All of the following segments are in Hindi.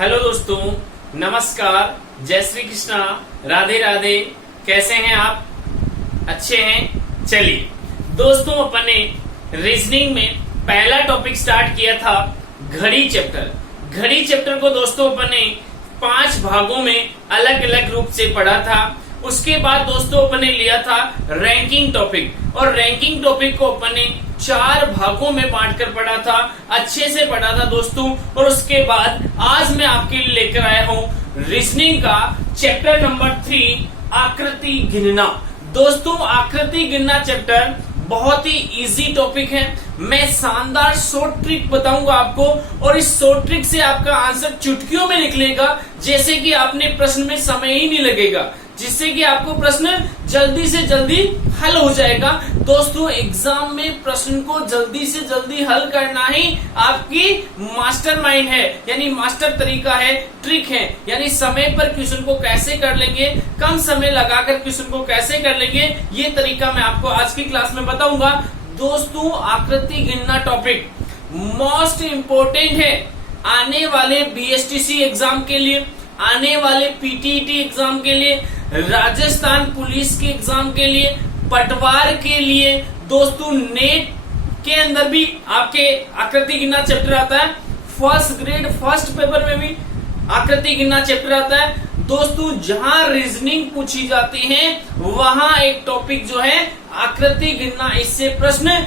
हेलो दोस्तों, नमस्कार, जय श्री कृष्णा, राधे राधे। कैसे हैं आप? अच्छे हैं? चलिए दोस्तों, अपन ने रीजनिंग में पहला टॉपिक स्टार्ट किया था घड़ी चैप्टर। घड़ी चैप्टर को दोस्तों अपन ने 5 भागों में अलग अलग रूप से पढ़ा था। उसके बाद दोस्तों अपन ने लिया था रैंकिंग टॉपिक, और रैंकिंग टॉपिक को अपन ने 4 भागों में बांटकर पढ़ा था, अच्छे से पढ़ा था दोस्तों। और उसके बाद आज मैं आपके लिए लेकर आया हूँ रीजनिंग का चैप्टर नंबर 3, आकृति गिनना। दोस्तों आकृति गिनना चैप्टर बहुत ही इजी टॉपिक है। मैं शानदार शॉर्ट ट्रिक बताऊंगा आपको, और इस शॉर्ट ट्रिक से आपका आंसर चुटकियों में निकलेगा, जैसे कि आपने प्रश्न में समय ही नहीं लगेगा, जिससे कि आपको प्रश्न जल्दी से जल्दी हल हो जाएगा। दोस्तों एग्जाम में प्रश्न को जल्दी से जल्दी हल करना ही आपकी मास्टरमाइंड है, यानी मास्टर तरीका है, ट्रिक है। यानी समय पर क्वेश्चन को कैसे कर लेंगे, कम समय लगाकर क्वेश्चन को कैसे कर लेंगे, ये तरीका मैं आपको आज की क्लास में बताऊंगा। दोस्तों आकृति गिनना टॉपिक मोस्ट इंपोर्टेंट है आने वाले बीएसटीसी एग्जाम के लिए, आने वाले पीटीईटी एग्जाम के लिए, राजस्थान पुलिस के एग्जाम के लिए, पटवार के लिए। दोस्तों नेट के अंदर भी आपके आकृति गिनना चैप्टर आता है। फर्स्ट ग्रेड फर्स्ट पेपर में भी आकृति गिनना चैप्टर आता है। दोस्तों जहां रीजनिंग पूछी जाती है वहां एक टॉपिक जो है आकृति गिनना, इससे प्रश्न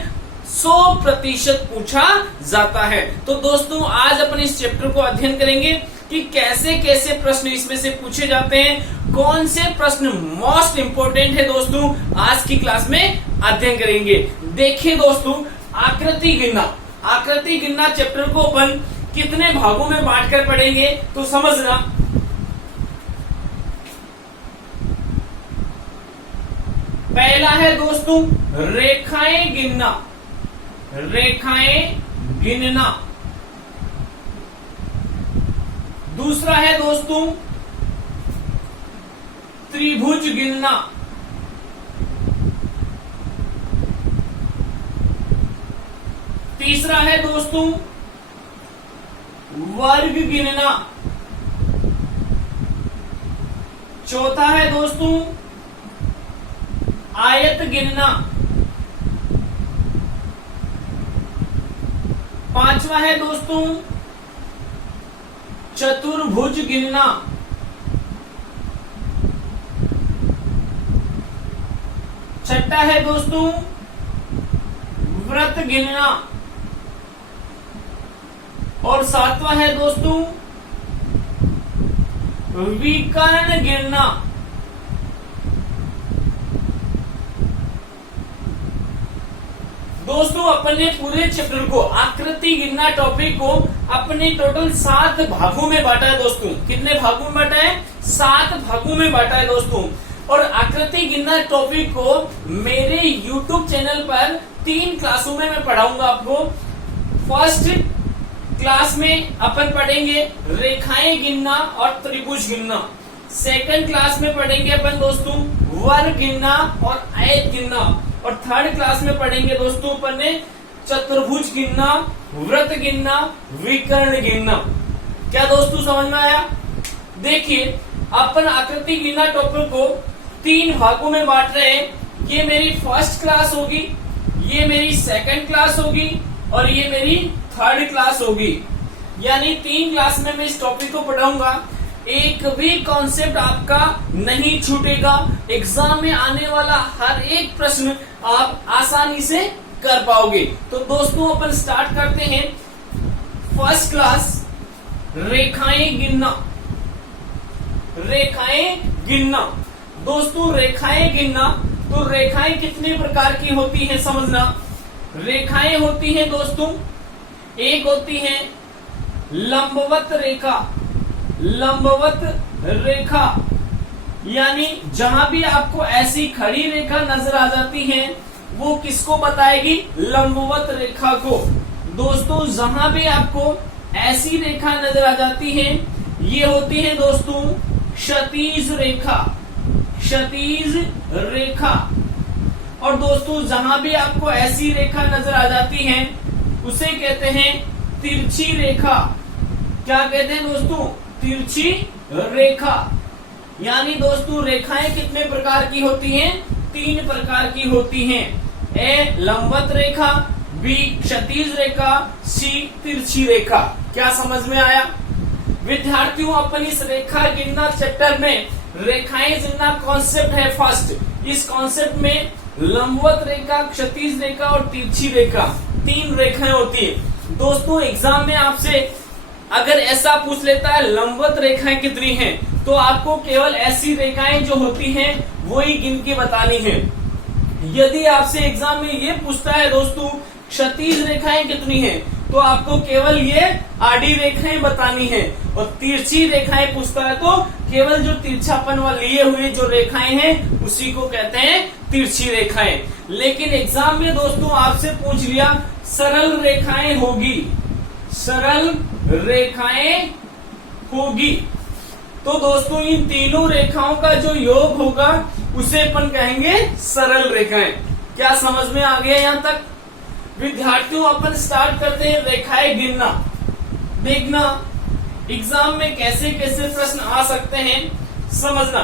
100% पूछा जाता है। तो दोस्तों आज अपन इस चैप्टर को अध्ययन करेंगे कि कैसे कैसे प्रश्न इसमें से पूछे जाते हैं, कौन से प्रश्न मोस्ट इंपोर्टेंट है। दोस्तों आज की क्लास में अध्ययन करेंगे। देखिए दोस्तों आकृति गिनना चैप्टर को अपन कितने भागों में बांटकर पढ़ेंगे तो समझना। पहला है दोस्तों रेखाएं गिनना। दूसरा है दोस्तों त्रिभुज गिनना। तीसरा है दोस्तों वर्ग गिनना। चौथा है दोस्तों आयत गिनना। पांचवा है दोस्तों चतुर्भुज गिनना। छठा है दोस्तों व्रत गिनना। और सातवां है दोस्तों विकर्ण गिनना। दोस्तों अपन ने पूरे चैप्टर को आकृति गिनना टॉपिक को अपने टोटल 7 भागों में बांटा है। दोस्तों कितने भागों में बांटा है? 7 भागों में बांटा है दोस्तों। और आकृति गिनना टॉपिक को मेरे YouTube चैनल पर 3 क्लासों में मैं पढ़ाऊंगा आपको। फर्स्ट क्लास में अपन पढ़ेंगे रेखाएं गिनना और त्रिभुज गिनना। सेकंड क्लास में पढ़ेंगे अपन दोस्तों वर्ग गिनना और आयत गिनना। और थर्ड क्लास में पढ़ेंगे दोस्तों अपन ने चतुर्भुज गिनना, व्रत गिनना, विकर्ण गिनना। क्या दोस्तों समझ में आया? देखिए अपन आकृति गिनना टॉपिक को 3 भागों में बांट रहे हैं। ये मेरी फर्स्ट क्लास होगी, ये मेरी सेकंड क्लास होगी, और ये मेरी थर्ड क्लास होगी। यानी 3 क्लास में मैं इस टॉपिक को पढ़ाऊंगा। एक भी कॉन्सेप्ट आपका नहीं छूटेगा। एग्जाम में आने वाला हर एक प्रश्न आप आसानी से कर पाओगे। तो दोस्तों अपन स्टार्ट करते हैं फर्स्ट क्लास रेखाएं गिनना। दोस्तों रेखाएं गिनना, तो रेखाएं कितने प्रकार की होती हैं समझना। रेखाएं होती हैं दोस्तों, एक होती है लंबवत रेखा, यानी जहां भी आपको ऐसी खड़ी रेखा नजर आ जाती है वो किसको बताएगी? लंबवत रेखा को। दोस्तों जहां भी आपको ऐसी रेखा नजर आ जाती है ये होती है दोस्तों क्षैतिज रेखा। और दोस्तों जहां भी आपको ऐसी रेखा नजर आ जाती है उसे कहते हैं तिरछी रेखा। क्या कहते हैं दोस्तों? तिरछी रेखा। यानी दोस्तों रेखाएं कितने प्रकार की होती हैं? 3 प्रकार की होती हैं। ए लंबवत रेखा, बी क्षैतिज रेखा, सी तिरछी रेखा। क्या समझ में आया विद्यार्थियों? अपन इस रेखा गिनना चैप्टर में रेखाएं गिनना कॉन्सेप्ट है फर्स्ट। इस कॉन्सेप्ट में लंबवत रेखा, क्षैतिज रेखा और तिरछी रेखा 3 रेखाएं होती है। दोस्तों एग्जाम में आपसे अगर ऐसा पूछ लेता है लंबवत रेखाएं कितनी हैं, तो आपको केवल ऐसी रेखाएं जो होती हैं वो ही गिन के बतानी है। यदि आपसे एग्जाम में ये पूछता है दोस्तों क्षैतिज रेखाएं कितनी हैं, तो आपको केवल ये आड़ी रेखाएं बतानी है। और तिरछी रेखाएं पूछता है तो केवल जो तिरछापन वाले लिए हुए जो रेखाएं हैं उसी को कहते हैं तिरछी रेखाएं। लेकिन एग्जाम में दोस्तों आपसे पूछ लिया सरल रेखाएं होगी, सरल रेखाएं होगी, तो दोस्तों इन तीनों रेखाओं का जो योग होगा उसे अपन कहेंगे सरल रेखाएं। क्या समझ में आ गया यहां तक? विद्यार्थियों अपन स्टार्ट करते हैं रेखाएं गिनना। देखना एग्जाम में कैसे कैसे प्रश्न आ सकते हैं समझना।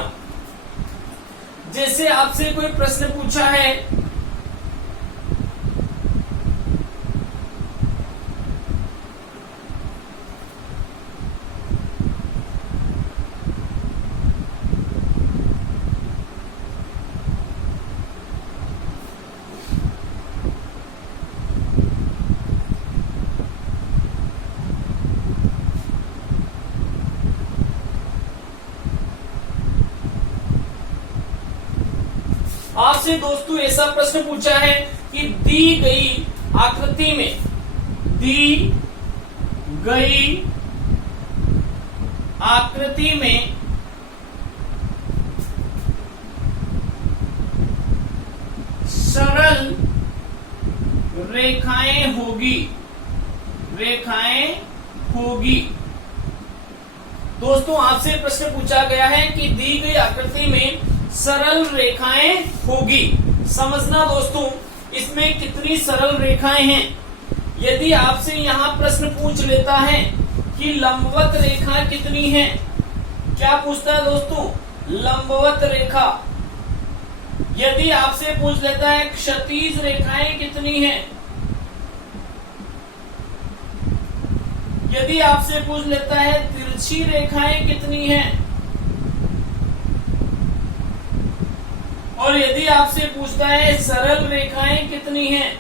जैसे आपसे कोई प्रश्न पूछा है आपसे दोस्तों ऐसा प्रश्न पूछा है कि दी गई आकृति में, दी गई आकृति में सरल रेखाएं होगी, रेखाएं होगी। दोस्तों आपसे प्रश्न पूछा गया है कि दी गई आकृति में सरल रेखाएं होगी। समझना दोस्तों इसमें कितनी सरल रेखाएं हैं। यदि आपसे यहाँ प्रश्न पूछ लेता है कि लंबवत रेखा कितनी है, क्या पूछता है दोस्तों? लंबवत रेखा। यदि आपसे पूछ लेता है क्षैतिज रेखाएं कितनी हैं, यदि आपसे पूछ लेता है तिरछी रेखाएं कितनी हैं, और यदि आपसे पूछता है सरल रेखाएं कितनी हैं,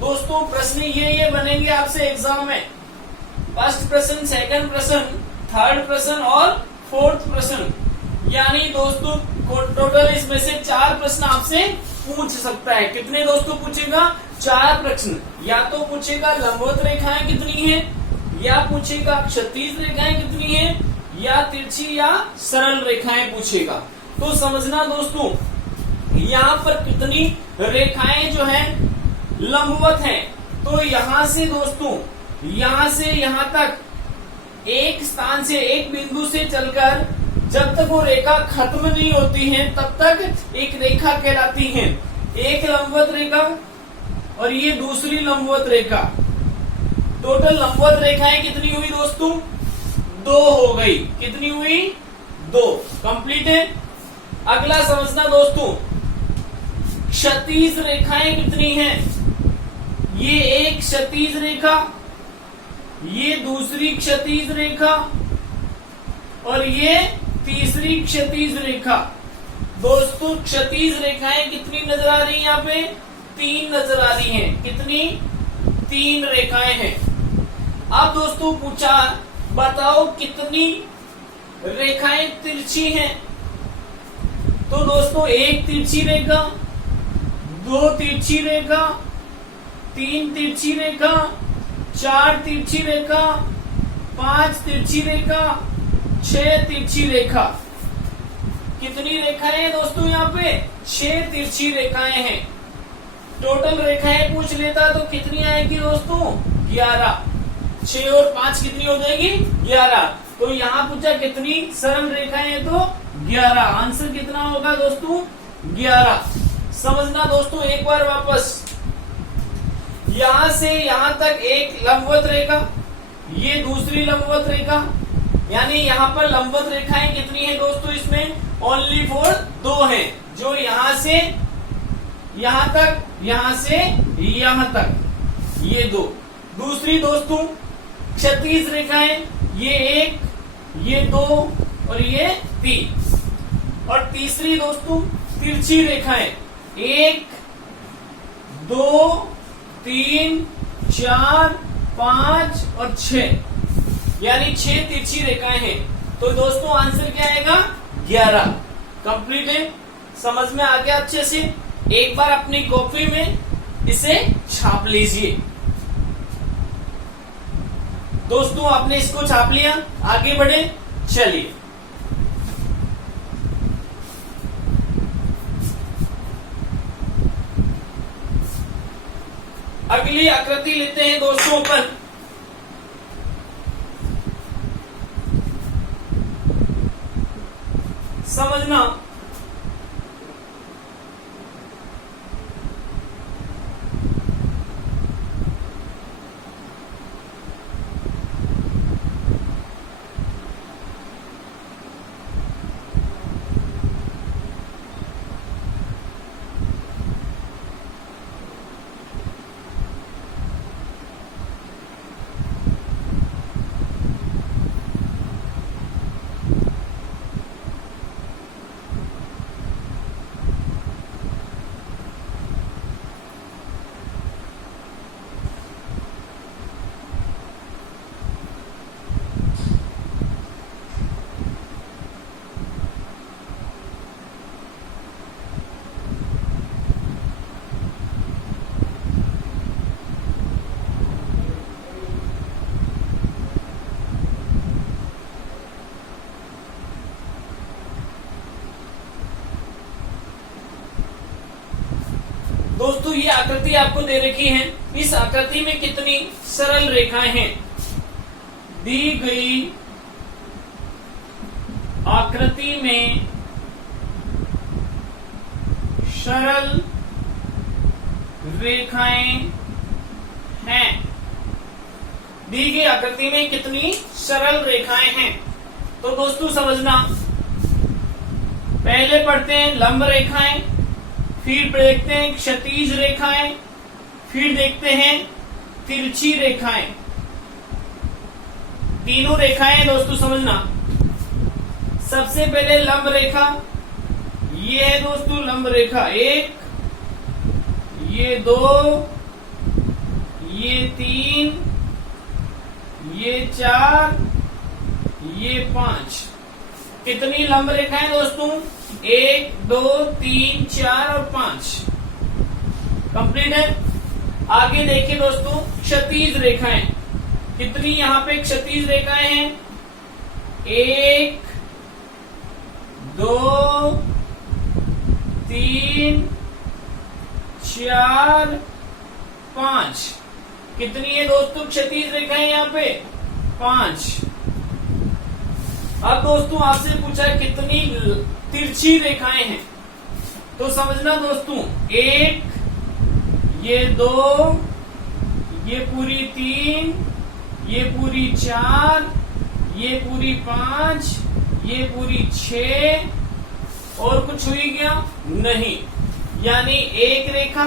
दोस्तों प्रश्न ये बनेंगे आपसे एग्जाम में। फर्स्ट प्रश्न, सेकंड प्रश्न, थर्ड प्रश्न और फोर्थ प्रश्न। यानी दोस्तों टोटल इसमें से 4 प्रश्न आपसे पूछ सकता है। कितने दोस्तों पूछेगा? 4 प्रश्न। या तो पूछेगा लंबवत रेखाएं कितनी हैं, या पूछेगा क्षैतिज रेखाएं कितनी हैं, या तिरछी या सरल रेखाएं पूछेगा। तो समझना दोस्तों यहाँ पर कितनी रेखाएं जो हैं लंबवत हैं। तो यहां से दोस्तों यहां से यहां तक एक स्थान से, एक बिंदु से चलकर जब तक वो रेखा खत्म नहीं होती है तब तक एक रेखा कहलाती है। एक लंबवत रेखा और ये दूसरी लंबवत रेखा। टोटल लंबवत रेखाएं कितनी हुई दोस्तों? 2 हो गई। कितनी हुई? 2। कंप्लीट है। अगला समझना दोस्तों क्षैतिज रेखाएं कितनी हैं। ये एक क्षैतिज रेखा, ये दूसरी क्षैतिज रेखा और ये तीसरी क्षैतिज रेखा। दोस्तों क्षैतिज रेखाएं कितनी नजर आ रही है? यहाँ पे 3 नजर आ रही हैं। कितनी? 3 रेखाएं हैं। अब दोस्तों पूछा बताओ कितनी रेखाएं तिरछी हैं। तो दोस्तों 1 तिरछी रेखा, 2 तिरछी रेखा, 3 तिरछी रेखा, 4 तिरछी रेखा, 5 तिरछी रेखा, 6 तिरछी रेखा। कितनी रेखाएं हैं दोस्तों? यहाँ पे 6 तिरछी रेखाएं हैं। टोटल रेखाएं पूछ लेता तो कितनी आएगी दोस्तों? 11। 6 और 5 कितनी हो जाएगी? 11। तो यहाँ पूछा कितनी सरल रेखाएं हैं तो 11। आंसर कितना होगा दोस्तों? 11। समझना दोस्तों एक बार वापस, यहां से यहां तक एक लंबवत रेखा, ये दूसरी लंबवत रेखा, यानी यहाँ पर लंबवत रेखाएं कितनी है दोस्तों, इसमें ओनली फॉर 2 हैं, जो यहां से यहां तक, यहां से यहां तक, ये 2। दूसरी दोस्तों क्षैतिज रेखाएं, ये 1, ये 2 और ये 3। और तीसरी दोस्तों तिरछी रेखाएं, 1, 2, 3, 4, 5 और 6, यानी 6 तिरछी रेखाएं हैं। तो दोस्तों आंसर क्या आएगा, 11। कंप्लीट है, समझ में आ गया अच्छे से। एक बार अपनी कॉपी में इसे छाप लीजिए। दोस्तों आपने इसको छाप लिया, आगे बढ़े, चलिए अगली आकृति लेते हैं दोस्तों अपन। समझना, दोस्तों ये आकृति आपको दे रखी है। इस आकृति में कितनी सरल रेखाएं हैं, दी गई आकृति में सरल रेखाएं हैं। दी गई आकृति में कितनी सरल रेखाएं हैं। तो दोस्तों समझना, पहले पढ़ते हैं लंब रेखाएं, फिर देखते हैं क्षैतिज रेखाएं, फिर देखते हैं तिरछी रेखाएं। तीनों रेखाएं दोस्तों समझना। सबसे पहले लंब रेखा, ये है दोस्तों लंब रेखा 1, ये 2, ये 3, ये 4, ये 5। कितनी लंब रेखाएं दोस्तों, 1, 2, 3, 4 और 5। कंप्लीट है। आगे देखिए दोस्तों क्षैतिज रेखाएं, कितनी यहाँ पे क्षैतिज रेखाएं हैं, 1, 2, 3, 4, 5। कितनी है दोस्तों क्षैतिज रेखाएं यहाँ पे, 5। अब दोस्तों आपसे पूछा कितनी तिरछी रेखाएं हैं, तो समझना दोस्तों 1, ये 2, ये पूरी 3, ये पूरी 4, ये पूरी 5, ये पूरी 6 और कुछ हुई क्या, नहीं। यानी 1 रेखा,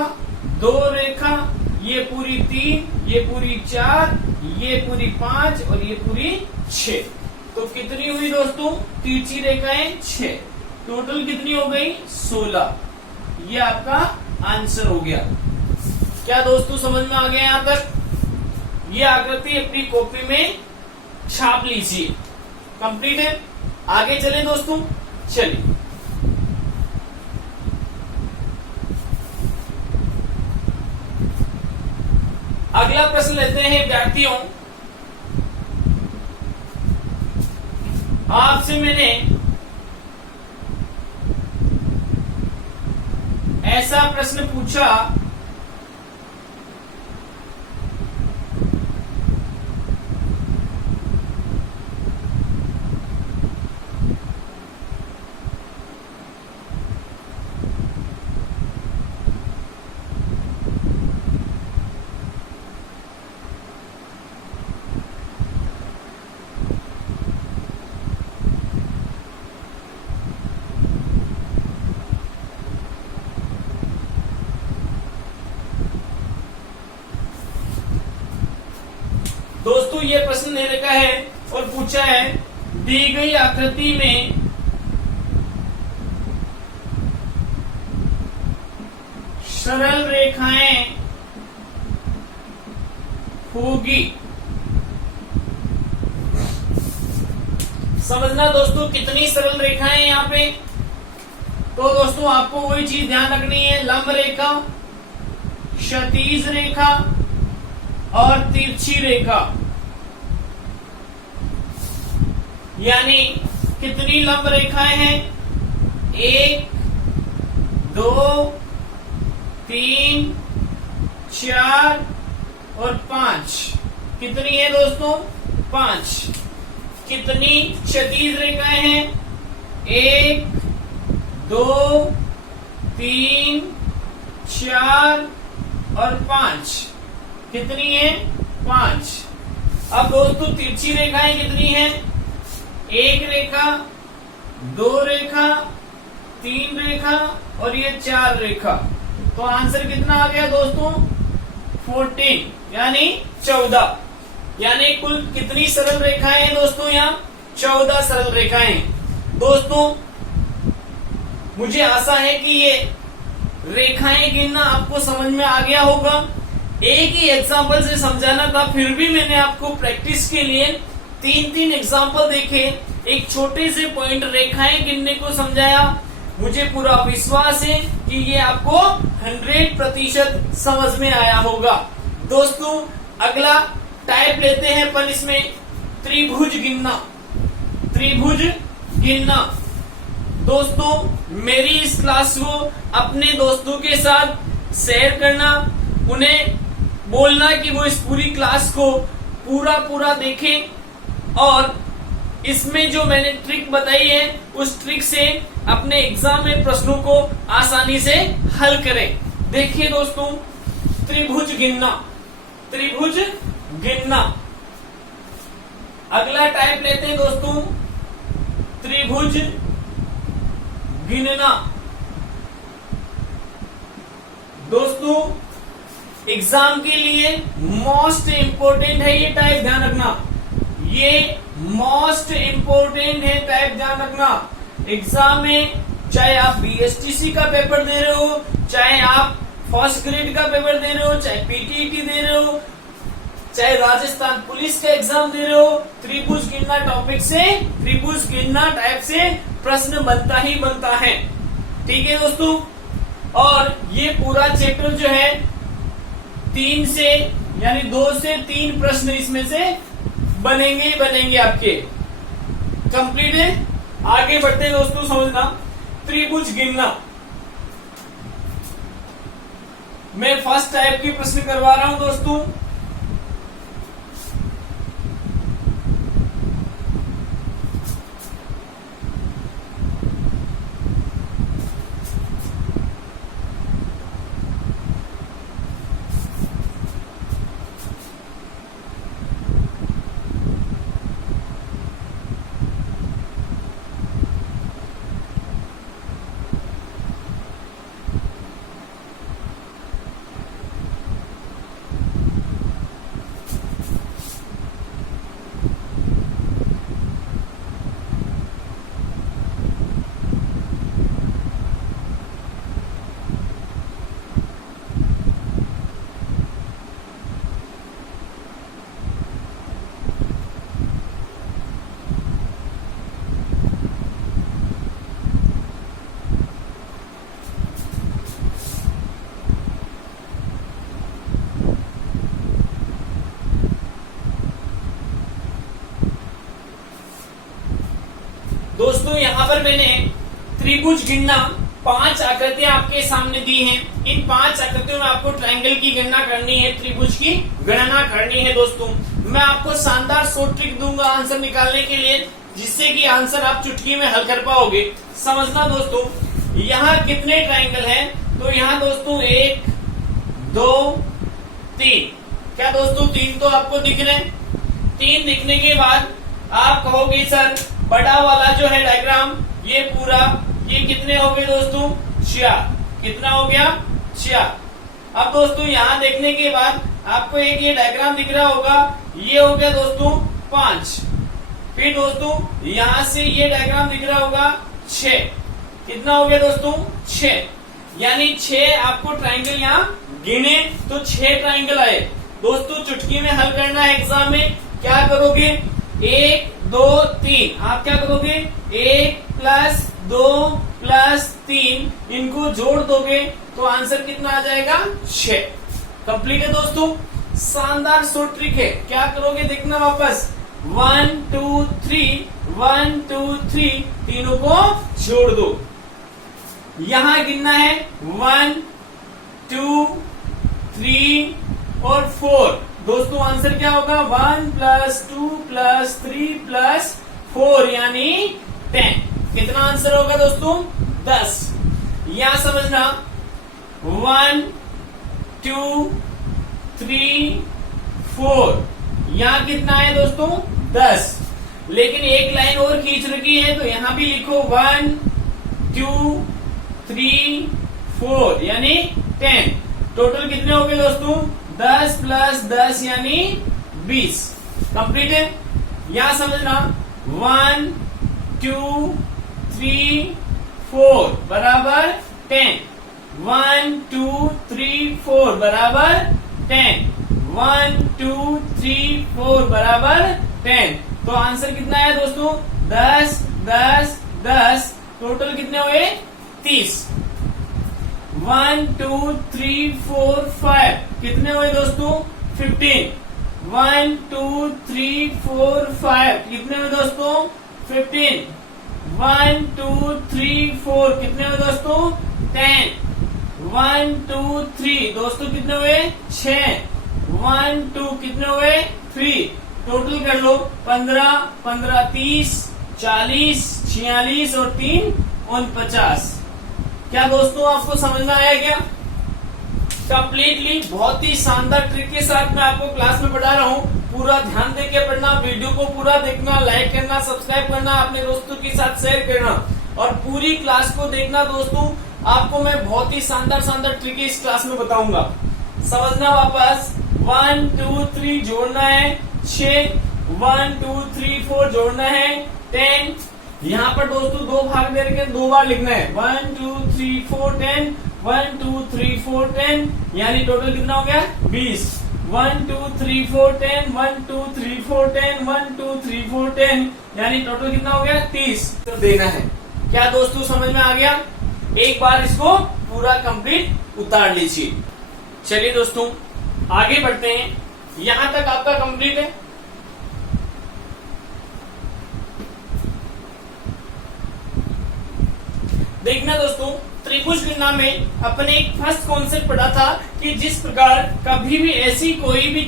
2 रेखा, ये पूरी 3, ये पूरी 4, ये पूरी 5 और ये पूरी 6। तो कितनी हुई दोस्तों तिरछी रेखाएं, 6। टोटल कितनी हो गई, 16। ये आपका आंसर हो गया। क्या दोस्तों समझ में आ गया यहां तक। ये आकृति अपनी कॉपी में छाप लीजिए। कंप्लीट है। आगे चलें दोस्तों, चलिए अगला प्रश्न लेते हैं विद्यार्थियों। आपसे मैंने ऐसा प्रश्न पूछा, दोस्तों ये प्रश्न दे रखा है और पूछा है दी गई आकृति में सरल रेखाएं होगी। समझना दोस्तों कितनी सरल रेखाएं यहाँ पे। तो दोस्तों आपको वही चीज ध्यान रखनी है, लंब रेखा, क्षैतिज रेखा और तिरछी रेखा। यानी कितनी लंब रेखाएं हैं? 1 2 3 4 और 5। कितनी है दोस्तों? 5। कितनी क्षैतिज रेखाएं हैं? 1 2 3 4 और 5। कितनी है? 5। अब दोस्तों तिरछी रेखाएं कितनी है? 1 रेखा, 2 रेखा, 3 रेखा और ये 4 रेखा। तो आंसर कितना आ गया दोस्तों? 14 यानी 14। यानी कुल कितनी सरल रेखाएं हैं दोस्तों? यहाँ 14 सरल रेखाएं। दोस्तों मुझे आशा है कि ये रेखाएं गिनना आपको समझ में आ गया होगा। एक ही एग्जाम्पल से समझाना था, फिर भी मैंने आपको प्रैक्टिस के लिए 3 एग्जाम्पल देखे, एक छोटे से पॉइंट रेखाएं गिनने को समझाया। मुझे पूरा विश्वास है कि ये आपको 100% समझ में आया होगा। दोस्तों अगला टाइप लेते हैं अपन इसमें, त्रिभुज गिनना। त्रिभुज गिनना दोस्तों मेरी इस क्लास को अपने दोस्तों के साथ शेयर करना, उन्हें बोलना कि वो इस पूरी क्लास को पूरा देखें और इसमें जो मैंने ट्रिक बताई है उस ट्रिक से अपने एग्जाम में प्रश्नों को आसानी से हल करें। देखिए दोस्तों त्रिभुज गिनना, त्रिभुज गिनना। अगला टाइप लेते हैं दोस्तों त्रिभुज गिनना। दोस्तों एग्जाम के लिए मोस्ट इंपोर्टेंट है ये टाइप, ध्यान रखना। ये मोस्ट इंपोर्टेंट है टाइप, ध्यान रखना। एग्जाम में चाहे आप बीएसटीसी का पेपर दे रहे हो, चाहे आप फर्स्ट ग्रेड का पेपर दे रहे हो, चाहे पीटीईटी दे रहे हो, चाहे राजस्थान पुलिस का एग्जाम दे रहे हो, त्रिभुज गिनना टॉपिक से, त्रिभुज गिनना टाइप से प्रश्न बनता ही बनता है। ठीक है दोस्तों। और ये पूरा चैप्टर जो है 3 से यानी 2 से 3 प्रश्न इसमें से बनेंगे आपके। कंप्लीट है। आगे बढ़ते हैं दोस्तों, समझना त्रिभुज गिनना। मैं फर्स्ट टाइप की प्रश्न करवा रहा हूं दोस्तों। दोस्तों यहाँ पर मैंने त्रिभुज गिनना 5 आकृतियां आपके सामने दी हैं। इन 5 आकृतियों में आपको ट्रायंगल की गणना करनी है, त्रिभुज की गणना करनी है। दोस्तों मैं आपको शानदार शॉर्ट ट्रिक दूंगा आंसर निकालने के लिए, जिससे कि आंसर आप चुटकी में हल कर पाओगे। समझना दोस्तों, यहाँ कितने ट्रायंगल हैं? तो यहाँ दोस्तों 1 2 3। क्या दोस्तों 3 तो आपको दिख रहे हैं? 3 दिखने के बाद आप कहोगे सर बड़ा वाला जो है डायग्राम ये पूरा, ये कितने हो गए दोस्तों? 4। कितना हो गया? 4। अब दोस्तों यहाँ देखने के बाद आपको एक ये डायग्राम दिख रहा होगा, ये हो गया दोस्तों 5। फिर दोस्तों यहां से ये डायग्राम दिख रहा होगा 6। कितना हो गया दोस्तों 6, यानी 6 आपको ट्राइंगल यहाँ गिने तो 6 ट्राइंगल आए। दोस्तों चुटकी में हल करना है एग्जाम में, क्या करोगे 1 2 3, आप क्या करोगे 1 + 2 + 3, इनको जोड़ दोगे तो आंसर कितना आ जाएगा 6। कंप्लीट है दोस्तों, शानदार शॉर्ट ट्रिक है। क्या करोगे देखना वापस 1 2 3 1 2 3, तीनों को जोड़ दो। यहां गिनना है 1 2 3 और 4। दोस्तों आंसर क्या होगा 1 + 2 + 3 + 4 यानी 10। कितना आंसर होगा दोस्तों 10। यहां समझना 1 2 3 4, यहां कितना है दोस्तों 10। लेकिन एक लाइन और खींच रखी है तो यहां भी लिखो 1 2 3 4 यानी 10। टोटल कितने हो गए दोस्तों 10 + 10 यानी 20। कंप्लीट है। यहां समझना 1 2 3 4 बराबर 10, 1 2 3 4 बराबर 10, 1 2 3 4 बराबर 10। तो आंसर कितना है दोस्तों 10 10 10, टोटल कितने हुए 30। 1 2 3 4 5 कितने हुए दोस्तों 15। 1 2 3 4 5 कितने हुए दोस्तों 15। 1 2 3 4 कितने हुए दोस्तों 10। 1 2 3 दोस्तों कितने हुए 6। 1 2 कितने हुए 3, टोटल कर लो 15 15 30 40 46 और 3 49। क्या दोस्तों आपको समझ में आया क्या कंप्लीटली? बहुत ही शानदार ट्रिक के साथ मैं आपको क्लास में पढ़ा रहा हूँ। पूरा ध्यान देके पढ़ना, वीडियो को पूरा देखना, लाइक करना, सब्सक्राइब करना, अपने दोस्तों के साथ शेयर करना और पूरी क्लास को देखना। दोस्तों आपको मैं बहुत ही शानदार शानदार ट्रिक इस क्लास में बताऊंगा। समझना वापस 1 2 3 जोड़ना है 6, 1 2 3 4 जोड़ना है 10। यहाँ पर दोस्तों दो भाग दे रखे 2 बार लिखना है 1 2 3 4 10, 1 2 3 4 10 यानी टोटल कितना हो गया 20। 1 2 3 4 10, 1 2 3 4 10, 1 2 3 4 10 यानी टोटल कितना हो गया 30। तो देना है। क्या दोस्तों समझ में आ गया? एक बार इसको पूरा कंप्लीट उतार लीजिए। चलिए दोस्तों आगे बढ़ते हैं। यहां तक आपका कंप्लीट है। देखना दोस्तों त्रिभुज गणना में अपने एक फर्स्ट कॉन्सेप्ट पढ़ा था कि जिस प्रकार कभी भी ऐसी कोई भी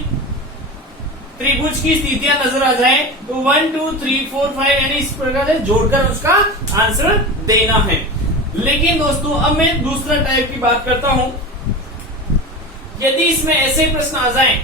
त्रिभुज की स्थितियां नजर आ जाए तो 1 2 3 4 5 यानी इस प्रकार से जोड़कर उसका आंसर देना है। लेकिन दोस्तों अब मैं दूसरा टाइप की बात करता हूं। यदि इसमें ऐसे प्रश्न आ जाएं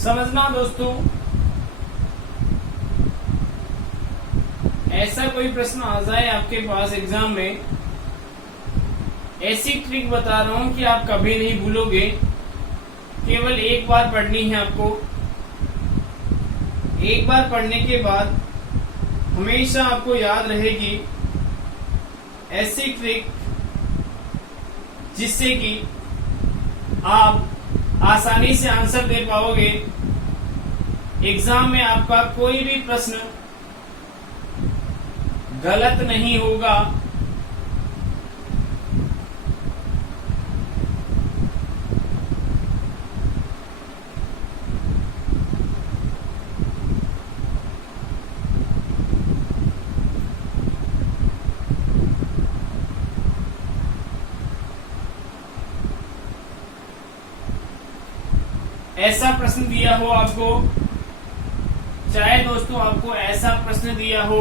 समझना दोस्तों ऐसा कोई प्रश्न आ जाए आपके पास एग्जाम में, ऐसी ट्रिक बता रहा हूं कि आप कभी नहीं भूलोगे। केवल एक बार पढ़नी है आपको। एक बार पढ़ने के बाद हमेशा आपको याद रहेगी ऐसी ट्रिक जिससे कि आप आसानी से आंसर दे पाओगे। एग्जाम में आपका कोई भी प्रश्न गलत नहीं होगा। ऐसा प्रश्न दिया हो आपको, चाहे दोस्तों आपको ऐसा प्रश्न दिया हो,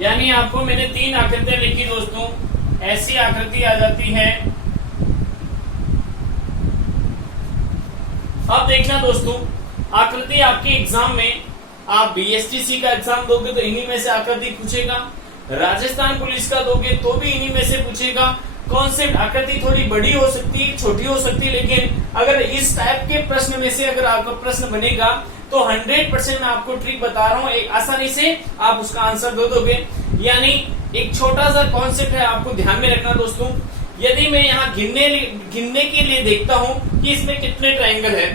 यानी आपको मैंने 3 आकृतियां लिखी दोस्तों, ऐसी आकृति आ जाती है। अब देखना दोस्तों, आकृति आपके एग्जाम में, आप बीएसटीसी का एग्जाम दोगे तो इन्हीं में से आकृति पूछेगा, राजस्थान पुलिस का दोगे तो भी इन्हीं में से पूछेगा। कॉन्सेप्ट आकृति थोड़ी बड़ी हो सकती है, छोटी हो सकती है, लेकिन अगर इस टाइप के प्रश्न में से अगर आपका प्रश्न बनेगा तो 100% मैं आपको ट्रिक बता रहा हूँ, एक आसानी से आप उसका आंसर दे दोगे। यानी एक छोटा सा कॉन्सेप्ट है, आपको ध्यान में रखना दोस्तों। यदि मैं यहाँ गिनने के लिए देखता हूँ कि इसमें कितने ट्रायंगल है,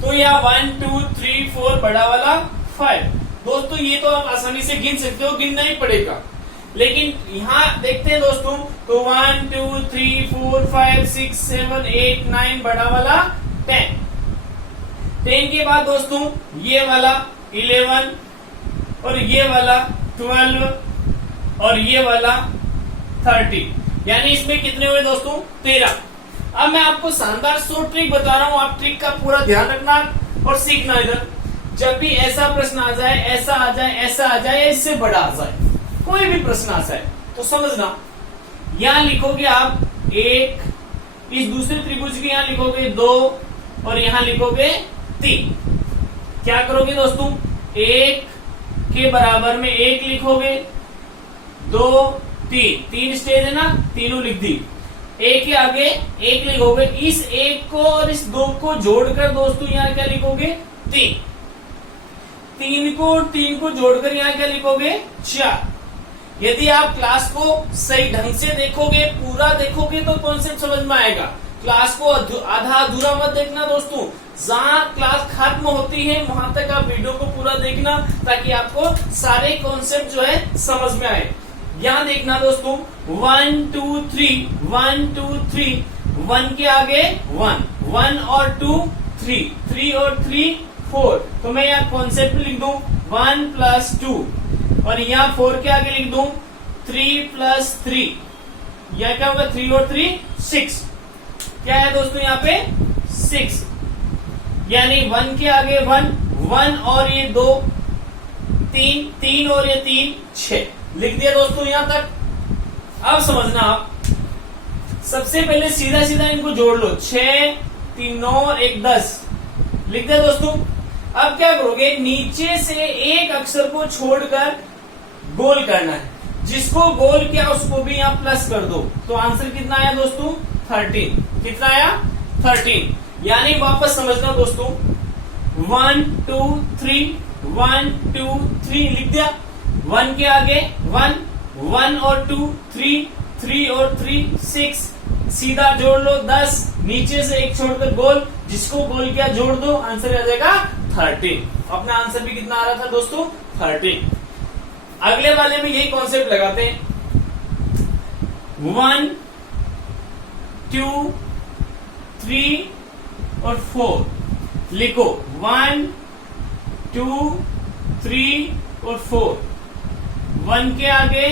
तो यहाँ 1 2 3 4 बड़ा वाला 5, दोस्तों ये तो आप आसानी से गिन सकते हो, गिनना ही पड़ेगा। लेकिन यहाँ देखते हैं दोस्तों, तो 1 2 3 4 5 6 7 8 9 बड़ा वाला 10 के बाद दोस्तों ये वाला 11 और ये वाला 12 और ये वाला 30, यानी इसमें कितने हुए दोस्तों 13। अब मैं आपको शानदार सो ट्रिक बता रहा हूं, आप ट्रिक का पूरा ध्यान रखना और सीखना। इधर जब भी ऐसा प्रश्न आ जाए, ऐसा आ जाए, ऐसा आ जाए, या इससे बड़ा आ जाए, कोई भी प्रश्न आ जाए तो समझना, यहां लिखोगे आप 1, इस दूसरे त्रिभुज के यहां लिखोगे 2 और यहां लिखोगे 3। क्या करोगे दोस्तों, 1 के बराबर में 1 लिखोगे, 2 3 स्टेज है ना, तीनों लिख दी। 1 के आगे 1 लिखोगे, इस 1 को और इस 2 को जोड़कर दोस्तों यहाँ क्या लिखोगे 3 को और 3 को जोड़कर यहाँ क्या लिखोगे 4। यदि आप क्लास को सही ढंग से देखोगे, पूरा देखोगे तो कॉन्सेप्ट समझ में आएगा। क्लास को आधा अधूरा मत देखना दोस्तों, जहां क्लास खत्म होती है वहां तक आप वीडियो को पूरा देखना, ताकि आपको सारे कॉन्सेप्ट जो है समझ में आए। यहां देखना दोस्तों, 1 2 3 1 2 3, 1 के आगे 1 और 2 3 और 3 4, तो मैं यहाँ कॉन्सेप्ट लिख दूं 1 + 2 और यहाँ 4 के आगे लिख दूं 3 + 3, यह क्या होगा 3 और 3 6, क्या है दोस्तों यहाँ पे 6, यानी 1 के आगे 1 और ये 2 3 और ये 3 6 लिख दिया दोस्तों यहां तक। अब समझना आप, सबसे पहले सीधा सीधा इनको जोड़ लो, 6 3 9 और 1 10 लिख दिया दोस्तों। अब क्या करोगे, नीचे से एक अक्षर को छोड़कर गोल करना है, जिसको गोल किया उसको भी यहाँ प्लस कर दो, तो आंसर कितना आया दोस्तों 13। कितना आया 13, यानी वापस समझना दोस्तों, 1 2 3 1 2 3 लिख दिया, 1 के आगे 1 और 2 3 और 3 6, सीधा जोड़ लो 10, नीचे से एक छोड़कर गोल, जिसको गोल किया जोड़ दो, आंसर आ जाएगा 13। अपना आंसर भी कितना आ रहा था दोस्तों 13। अगले वाले में यही कॉन्सेप्ट लगाते हैं, 1 2 3 और 4 लिखो, 1 2 3 और 4, 1 के आगे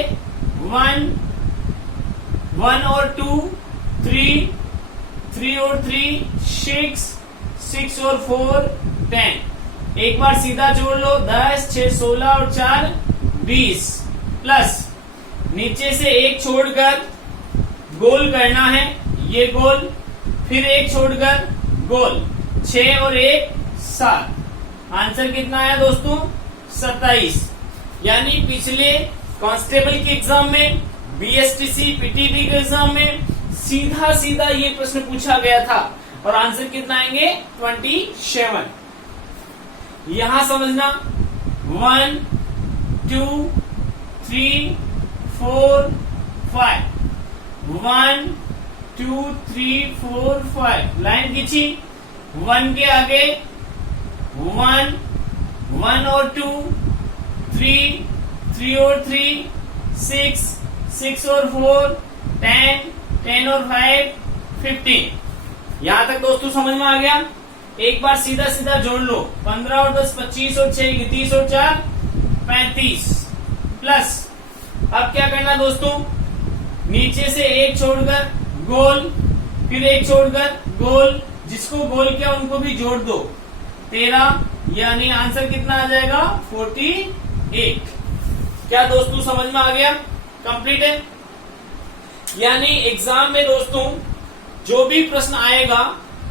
1 और 2 3 और 3 6 और 4 10, एक बार सीधा जोड़ लो, 10 6 16 और 4 20, प्लस नीचे से एक छोड़कर गोल करना है, ये गोल, फिर एक छोड़कर गोल, 6 और 1 7, आंसर कितना आया दोस्तों 27। यानी पिछले कांस्टेबल के एग्जाम में, बीएसटीसी पीटीटी के एग्जाम में सीधा सीधा ये प्रश्न पूछा गया था, और आंसर कितना आएंगे 27। यहां समझना, 1 2 3 4 5, 1 2 3 4 5, लाइन खींची, 1 के आगे 1 और 2 3 और 3 6 6 और 4 10, 10 और 5 15। यहां तक दोस्तों समझ में आ गया। एक बार सीधा सीधा जोड़ लो, 15 और 10 25 और 6 30 और 4 35 प्लस। अब क्या करना दोस्तों, नीचे से एक छोड़कर गोल, फिर एक छोड़कर गोल, जिसको गोल किया उनको भी जोड़ दो, 13, यानी आंसर कितना आ जाएगा 48। क्या दोस्तों समझ में आ गया? कंप्लीट है। यानी एग्जाम में दोस्तों जो भी प्रश्न आएगा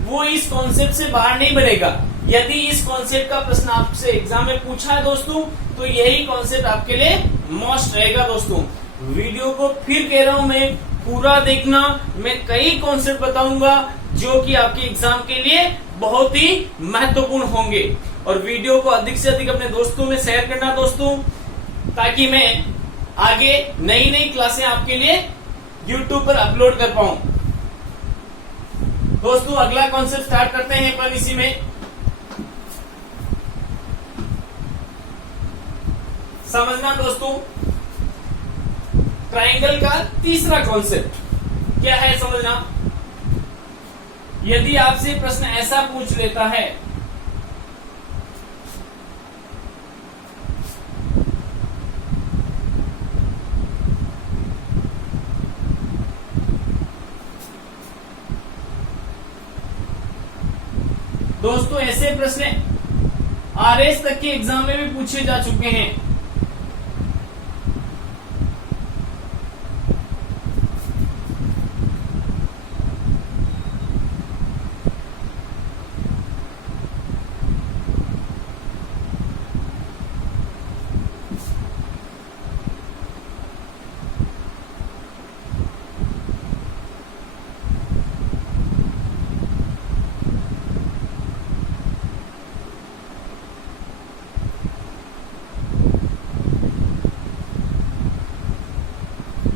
वो इस कॉन्सेप्ट से बाहर नहीं बढ़ेगा। यदि इस कॉन्सेप्ट का प्रश्न आपसे एग्जाम में पूछा है दोस्तों, तो यही कॉन्सेप्ट आपके लिए मोस्ट रहेगा दोस्तों। वीडियो को फिर कह रहा हूं मैं, पूरा देखना। मैं कई कॉन्सेप्ट बताऊंगा जो कि आपके एग्जाम के लिए बहुत ही महत्वपूर्ण होंगे। और वीडियो को अधिक से अधिक अपने दोस्तों में शेयर करना दोस्तों, ताकि मैं आगे नई नई क्लासें आपके लिए YouTube पर अपलोड कर पाऊं। दोस्तों अगला कॉन्सेप्ट स्टार्ट करते हैं अपन इसी में। समझना दोस्तों, ट्राइंगल का तीसरा कॉन्सेप्ट क्या है समझना। यदि आपसे प्रश्न ऐसा पूछ लेता है, दोस्तों ऐसे प्रश्न RS तक के एग्जाम में भी पूछे जा चुके हैं।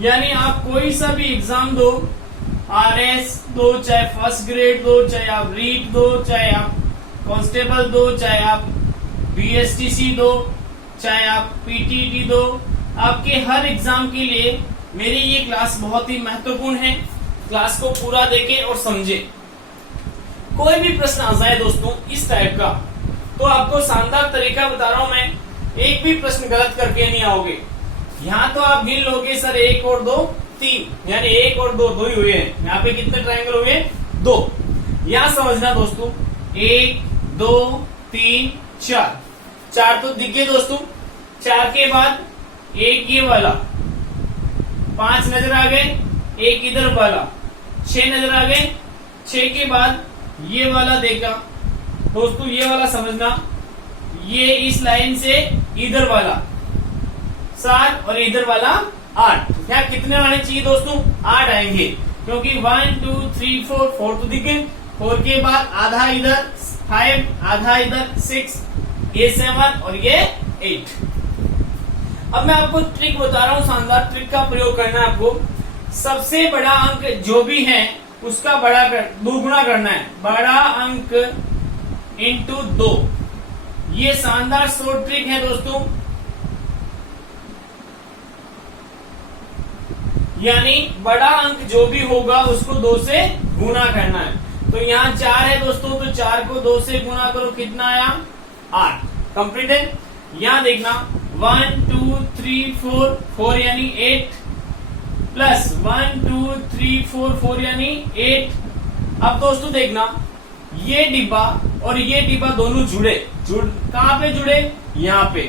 यानी आप कोई सा भी एग्जाम दो, RS दो, चाहे फर्स्ट ग्रेड दो, चाहे आप रीट दो, चाहे आप कांस्टेबल दो, चाहे आप BSTC दो, चाहे आप PTT दो, आपके हर एग्जाम के लिए मेरी ये क्लास बहुत ही महत्वपूर्ण है। क्लास को पूरा देखें और समझें। कोई भी प्रश्न आ जाए दोस्तों इस टाइप का, तो आपको शानदार तरीका बता रहा हूं मैं, एक भी प्रश्न गलत करके नहीं आओगे। यहाँ तो आप गिन लोगे सर 1 और 2 3, यानी 1 और 2 2 ही हुए हैं। यहाँ पे कितने ट्रायंगल हुए? 2। यहाँ समझना दोस्तों, 1 2 3 4, 4 तो दिख गए दोस्तों। 4 के बाद एक ये वाला, 5 नजर आ गए, एक इधर वाला, 6 नजर आ गए। 6 के बाद ये वाला देखा दोस्तों, ये वाला समझना, ये इस लाइन से इधर वाला 7 और इधर वाला 8। क्या कितने आने चाहिए दोस्तों? 8 आएंगे, क्योंकि 1 2 3 4 तो दिख गए। 4 के बाद आधा इधर 5, आधा इधर 6, ये 7 और ये 8। अब मैं आपको ट्रिक बता रहा हूं, शानदार ट्रिक का प्रयोग करना है आपको। सबसे बड़ा अंक जो भी है उसका दोगुना करना है। बड़ा अंक इंटू 2, ये शानदार शॉर्ट ट्रिक है दोस्तों। यानी बड़ा अंक जो भी होगा उसको 2 से गुना करना है। तो यहाँ 4 है दोस्तों, तो 4 को 2 से गुना करो, कितना आया? 8। कंप्लीट है। यहाँ देखना 1 2 3 4, 4 यानी 8 प्लस 1 2 3 4, 4 यानी 8। अब दोस्तों देखना, ये डिब्बा और ये डिब्बा दोनों जुड़े, कहाँ पे जुड़े? यहाँ पे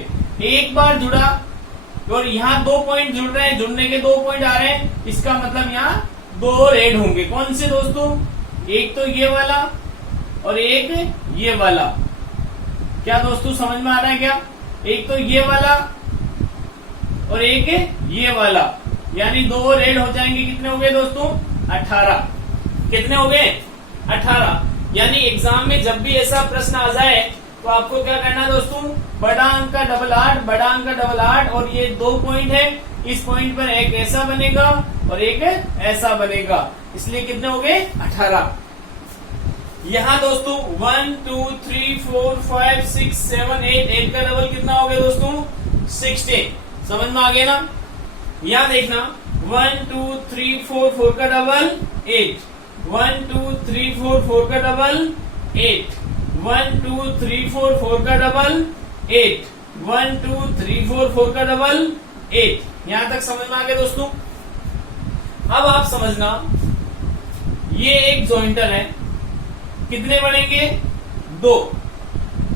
एक बार जुड़ा, और यहाँ 2 पॉइंट जुड़ रहे हैं, जुड़ने के 2 पॉइंट आ रहे हैं। इसका मतलब यहाँ 2 ऐड होंगे। कौन से दोस्तों? एक तो ये वाला और एक ये वाला। क्या दोस्तों समझ में आ रहा है क्या? एक तो ये वाला और एक ये वाला, यानी 2 और ऐड हो जाएंगे। कितने हो गए दोस्तों? 18। कितने हो गए? 18। यानी एग्जाम में जब भी ऐसा प्रश्न आ जाए तो आपको क्या करना है दोस्तों? बड़ा अंक का डबल 8, बड़ा अंक का डबल 8, और ये 2 पॉइंट है, इस पॉइंट पर एक ऐसा बनेगा और एक ऐसा बनेगा, इसलिए कितने हो गए? 18। यहाँ दोस्तों 1 2 3 4 5 6 7 8 का डबल कितना हो गया दोस्तों? 16। समझ में आ गया ना? यहाँ देखना 1 2 3 4 4 का डबल 8, 1 2 3 4 4 का डबल 8, 1 2 3 4 4 का डबल 8, 1 2 3 4 4 का डबल 8। यहां तक समझ में आ गया दोस्तों। अब आप समझना, ये एक जॉइंटर है, कितने बनेंगे 2,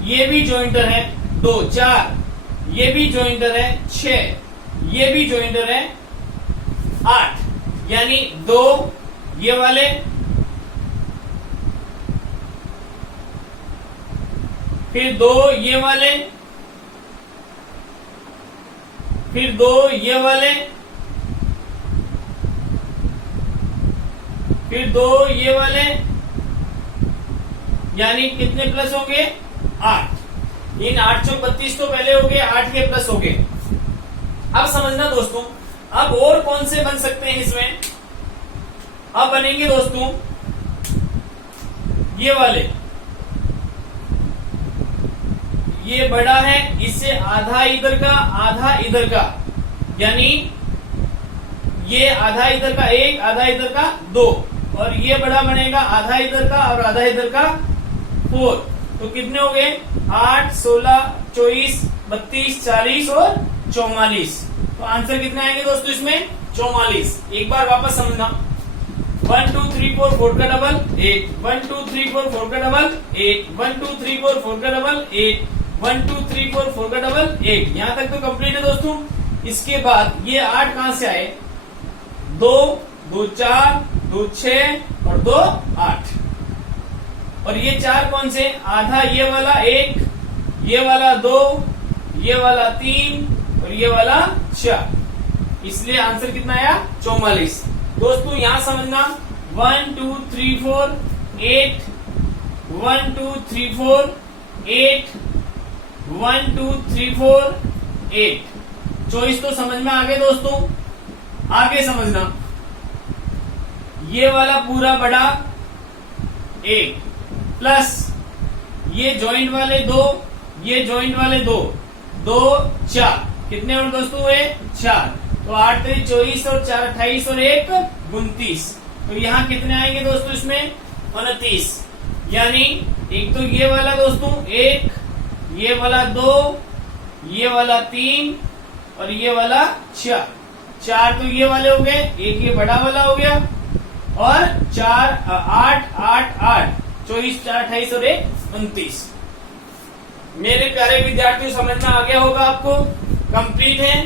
ये भी जॉइंटर है 2 4, ये भी जॉइंटर है 6, ये भी जॉइंटर है 8, यानी 2 ये वाले, फिर 2 ये वाले, फिर 2 ये वाले, फिर 2 ये वाले, यानी कितने प्लस हो गए 8। इन 8 चौक 32 तो पहले हो गए, 8 के प्लस हो गए। अब समझना दोस्तों, अब और कौन से बन सकते हैं इसमें। अब बनेंगे दोस्तों ये वाले, ये बड़ा है, इससे आधा इधर का आधा इधर का, यानी ये आधा इधर का 1 आधा इधर का 2, और ये बड़ा बनेगा आधा इधर का और आधा इधर का 4। तो कितने हो गए 8 16 24 32 40 और 44। तो आंसर कितने आएंगे दोस्तों इसमें 44। एक बार वापस समझना, 1 2 3 4 4 का डबल 8, 1 2 3 4 4 का डबल 8, 1 2 3 4 4 का डबल 8, 1 2 3 4 4 का डबल 8। यहां तक तो कंप्लीट है दोस्तों। इसके बाद ये 8 कहां से आए, 2 2 4 2 6 और 2 8, और ये 4 कौन से, आधा ये वाला 1, ये वाला 2, ये वाला 3 और ये वाला 4, इसलिए आंसर कितना आया 44। दोस्तों यहां समझना, 1 2 3 4 8, 1 2 3 4 8, 1 2 3 4 8। चॉइस तो समझ में आ गए दोस्तों। आगे समझना, ये वाला पूरा बड़ा 1 प्लस ये जॉइंट वाले 2, ये जॉइंट वाले 2 2 4, कितने और दोस्तों हुए 4। तो 8 3 24 और 4 28 और 1 29। तो यहाँ कितने आएंगे दोस्तों इसमें 29, यानी एक तो ये वाला दोस्तों 1, ये वाला 2, ये वाला 3 और ये वाला 4। 4 तो ये वाले हो गए, एक ये बड़ा वाला हो गया, और 4 8 8 8 24 4 28 और 1 29। मेरे प्यारे विद्यार्थियों समझ में आ गया होगा आपको, कंप्लीट है।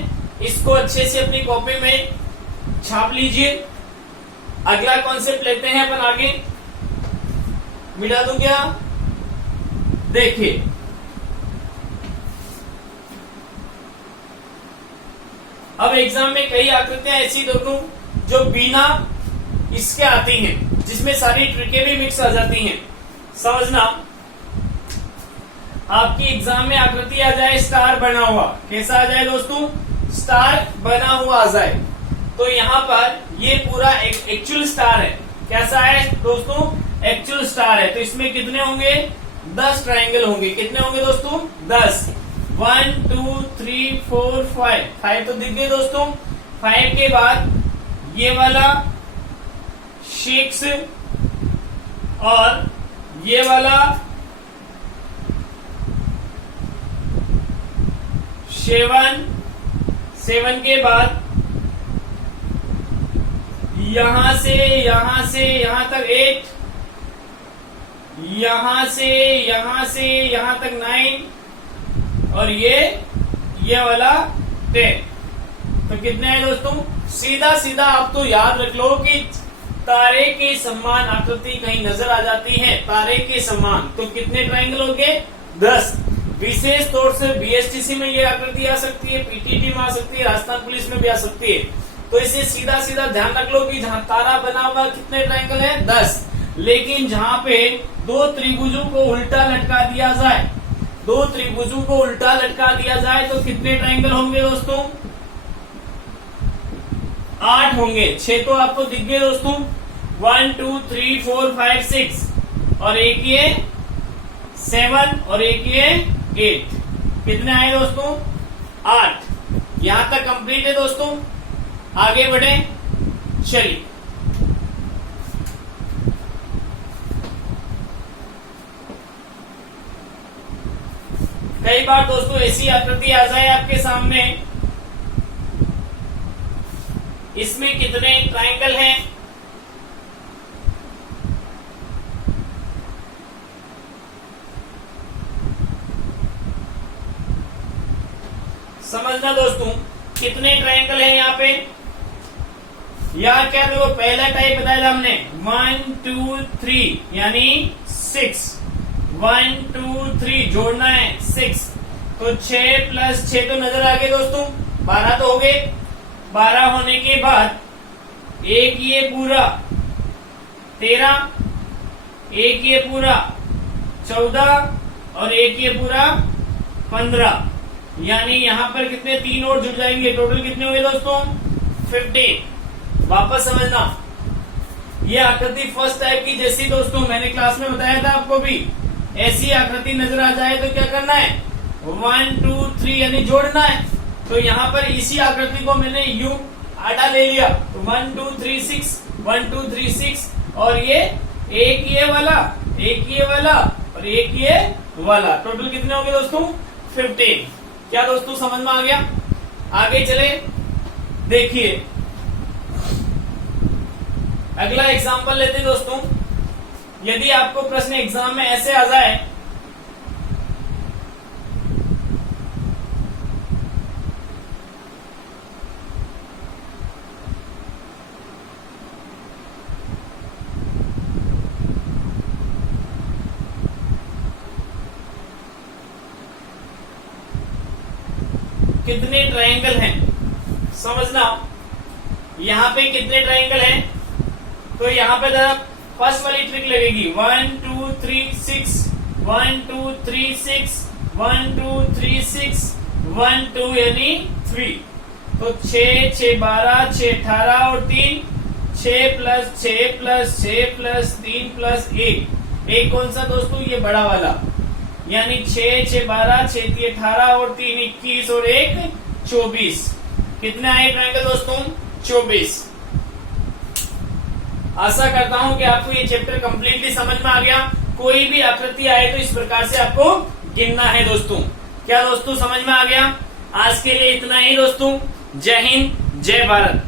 इसको अच्छे से अपनी कॉपी में छाप लीजिए। अगला कॉन्सेप्ट लेते हैं अपन आगे, मिटा दूं क्या, देखिए अब एग्जाम में कई आकृतियां ऐसी दोस्तों जो बिना इसके आती हैं, जिसमें सारी ट्रिकें भी मिक्स आ जाती हैं। समझना, आपकी एग्जाम में आकृति आ जाए स्टार बना हुआ, कैसा आ जाए दोस्तों, स्टार बना हुआ आ जाए, तो यहाँ पर ये पूरा एक्चुअल स्टार है। कैसा है दोस्तों, एक्चुअल स्टार है। तो इसमें कितने होंगे 10 ट्राइंगल होंगे। कितने होंगे दोस्तों 10, 1 2 3 4 5 तो दिख गए दोस्तों। 5 के बाद ये वाला 6 और ये वाला 7 के बाद यहां से यहां तक 8, यहां से यहां तक 9 और ये वाला 10। तो कितने हैं दोस्तों, सीधा सीधा आप तो याद रख लो कि तारे के समान आकृति कहीं नजर आ जाती है, तारे के समान। तो कितने ट्राइंगल हो गए 10। विशेष तौर से बीएसटीसी में ये आकृति आ सकती है, पीटीटी में आ सकती है, राजस्थान पुलिस में भी आ सकती है। तो इसे सीधा सीधा ध्यान रख लो कि जहां तारा बना हुआ कितने ट्राइंगल है 10। लेकिन जहां पे दो त्रिभुजों को उल्टा लटका दिया जाए, दो त्रिभुजों को उल्टा लटका दिया जाए तो कितने ट्राइंगल होंगे दोस्तों 8 होंगे। 6 तो आपको दिख गए दोस्तों, 1 2 3 4 5 6 और एक ये 7 और एक ये 8। कितने आए दोस्तों 8। यहां तक कंप्लीट है दोस्तों। आगे बढ़े, चलिए, कई बार दोस्तों ऐसी आकृति आ जाए आपके सामने, इसमें कितने ट्रायंगल हैं, समझना दोस्तों, कितने ट्रायंगल हैं यहाँ पे। यहाँ क्या देखो, पहला टाइप बताया था हमने 1 2 3 यानी 6, 1 2 3 जोड़ना है 6, तो 6 प्लस 6 तो नजर आ गए दोस्तों, 12 तो हो गए। 12 होने के बाद एक ये पूरा 13, एक ये पूरा 14 और एक ये पूरा 15, यानी यहाँ पर कितने 3 और जुड़ जाएंगे, टोटल कितने हुए दोस्तों 15। वापस समझना, ये आकृति फर्स्ट टाइप की जैसी दोस्तों मैंने क्लास में बताया था आपको भी, ऐसी आकृति नजर आ जाए तो क्या करना है 1 2 3 यानी जोड़ना है। तो यहाँ पर इसी आकृति को मैंने यू आधा ले लिया, तो 1 2 3 6 1 2 3 6 और ये एक ये वाला, एक ये वाला और एक ये वाला, टोटल कितने हो गए दोस्तों 15। क्या दोस्तों समझ में आ गया। आगे चले, देखिए अगला एग्जांपल लेते हैं दोस्तों। यदि आपको प्रश्न एग्जाम में ऐसे आ जाए, कितने ट्रायंगल हैं, समझना यहाँ पे कितने ट्रायंगल हैं। तो यहाँ पे जरा फर्स्ट वाली ट्रिक लगेगी 1 2 3 6 1 2 3 6 1 2 3 6 1 2 यानी 3, तो 6 6 12 6 18 और 3 6 प्लस 6 प्लस 6 प्लस 3 प्लस 1, एक कौन सा दोस्तों ये बड़ा वाला, यानी 6 6 12 6 3 18 और 3 21 और 1 24, कितने आए ट्रायंगल दोस्तों 24। आशा करता हूं कि आपको ये चैप्टर कंप्लीटली समझ में आ गया। कोई भी आकृति आए तो इस प्रकार से आपको गिनना है दोस्तों। क्या दोस्तों समझ में आ गया। आज के लिए इतना ही दोस्तों। जय हिंद, जय भारत।